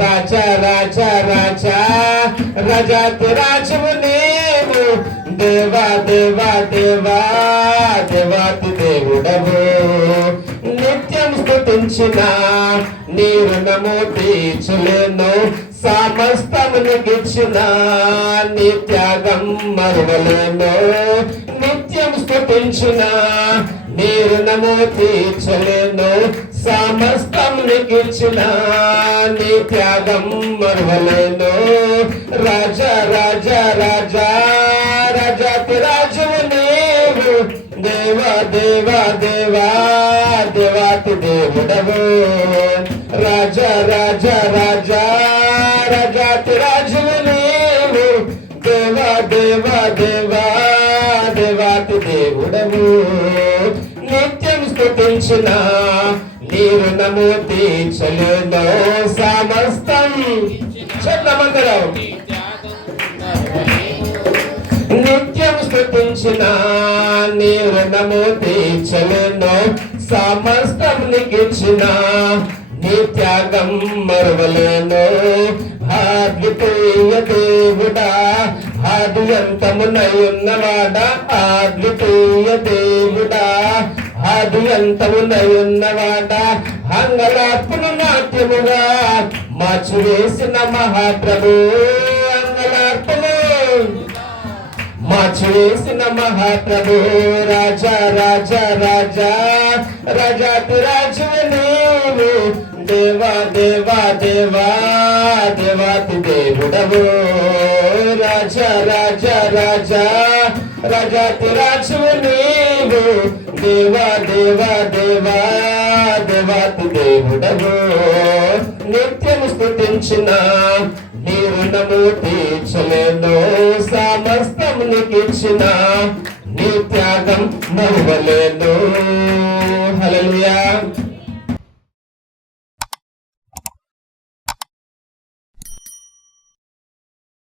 రాజా రాజా రాజా రాజాతి రాజువు నీవు దేవా దేవా దేవా దేవాతి దేవుడవు నిత్యం స్తుతించిన నీ రుణము తీర్చలేను సమస్తమును గిచ్చిన నీ త్యాగం మరువలేను నిత్యం స్తుతించిన నీ రుణము తీర్చలేను సమస్తమును గిచ్చిన నీ త్యాగం మరువలేను రాజా రాజా రాజా రాజాతి రాజువు నీవు దేవా దేవా దేవా దేవాతి దేవుడవు రాజా రాజా రాజా రాజాతి రాజువు నీవు దేవా దేవా దేవా దేవాతి దేవుడవు నిత్యం స్తుతించిన నీ రుణము తీర్చలేను సమస్తం చెట్లమందరం నిత్యం స్తుతించిన నీ రుణము తీర్చలేను సమస్తం నీకిచ్చిన నీ త్యాగం మరువలేను అద్వితీయ దేవుడా ఆదియంతమునై ఉన్నవాడా అద్వితీయ దేవుడా ఆదియంతమునై ఉన్నవాడా అంగలార్పును నాట్యముగా మార్చివేసిన మహాప్రభు అంగలార్పును మార్చివేసిన మహాప్రభు రాజా రాజా రాజా రాజాతి రాజువు నీవు దేవా దేవా దేవా దేవాతి దేవుడవు రాజా రాజా రాజా రాజాతి రాజువు నీవు దేవా దేవా దేవా దేవాతి దేవుడవు నిత్యం స్తుతించిన నీ రుణము తీర్చలేను సమస్తం నీకిచ్చిన నీ త్యాగం మరువలే